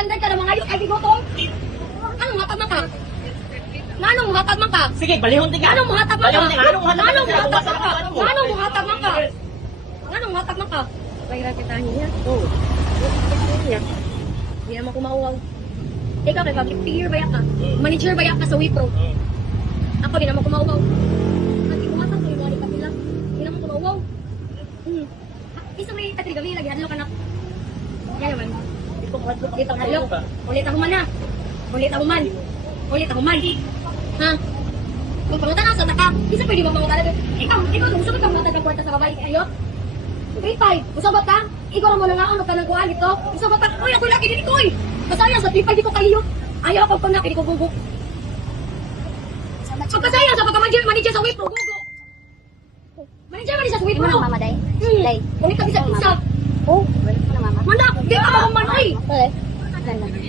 standard ka ng mga ayot, ay di gutom. Anong hatag man ka? Nanong hatag man ka? Sige, balihon din ka. Anong hatag man ka? Balihon din ka. Anong hatag man ka? Anong hatag man ka? Anong hatag man ka? Anong hatag man ka? Bayra kita niya. Oo. Hindi naman kumauwaw. Ikaw kay public figure ba ka? Manager ba ka sa Wipro? Ako di naman kumauwaw. Hindi ko matang kayo nga kapila. Hindi naman kumauwaw. Isa may tatrigawi lagi hadlo ka na. Yan naman. Dito hadlo. Ulit ako man na. Ulit ako man. Ulit ako man. Ha? Kung pangutan na sa taka, isa pwede ba pangutan na? Ikaw, gusto ko kang matag ang kwarta sa babae kayo? 3-5. Usabat ka? Ikaw mo na nga ano ka ng kuha nito? Usabat ka? Uy, ako laki din ko eh. Masaya sa 3-5 di ko kayo. Ayaw ako pag nakini ko gugo. Pagkasaya sa pagka-manager sa Wipro, gugo. Manager sa Wipro. Ano mama day? Day. Kung ikaw isa. Oh, wala ko na mama. Manak, di ka ako manoy.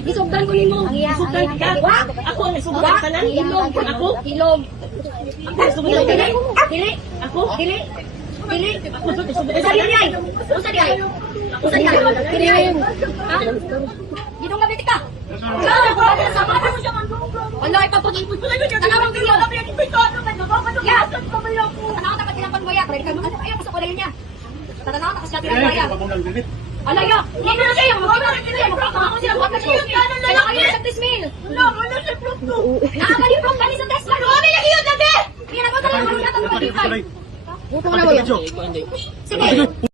Isugdan ko nimo. Isugdan ka. Ako ang isugdan ka lang. Hilog. Ako? Hilog. Ako ang isugdan ka lang. Dili. Ako? Dili. Dili. Ako ang isugdan Usa ka di lang. ay. Usa di ay. Usa di ay. Dili ay. Ha? Gidong gabi ka. Wala ay papagin ko lang yun. Tanawang video. Ya. Tanaw ta katilang panboya. Ayaw ko sa kulay niya. Tanaw ta kasi katilang panboya. Ala ya. Hindi na siya. Magkakaroon sila. Kaya kayo sa test mail. Nakakaliw kong kani sa test mail. Huwag may lagi yun, gabi. Hindi na ko talaga. Sige.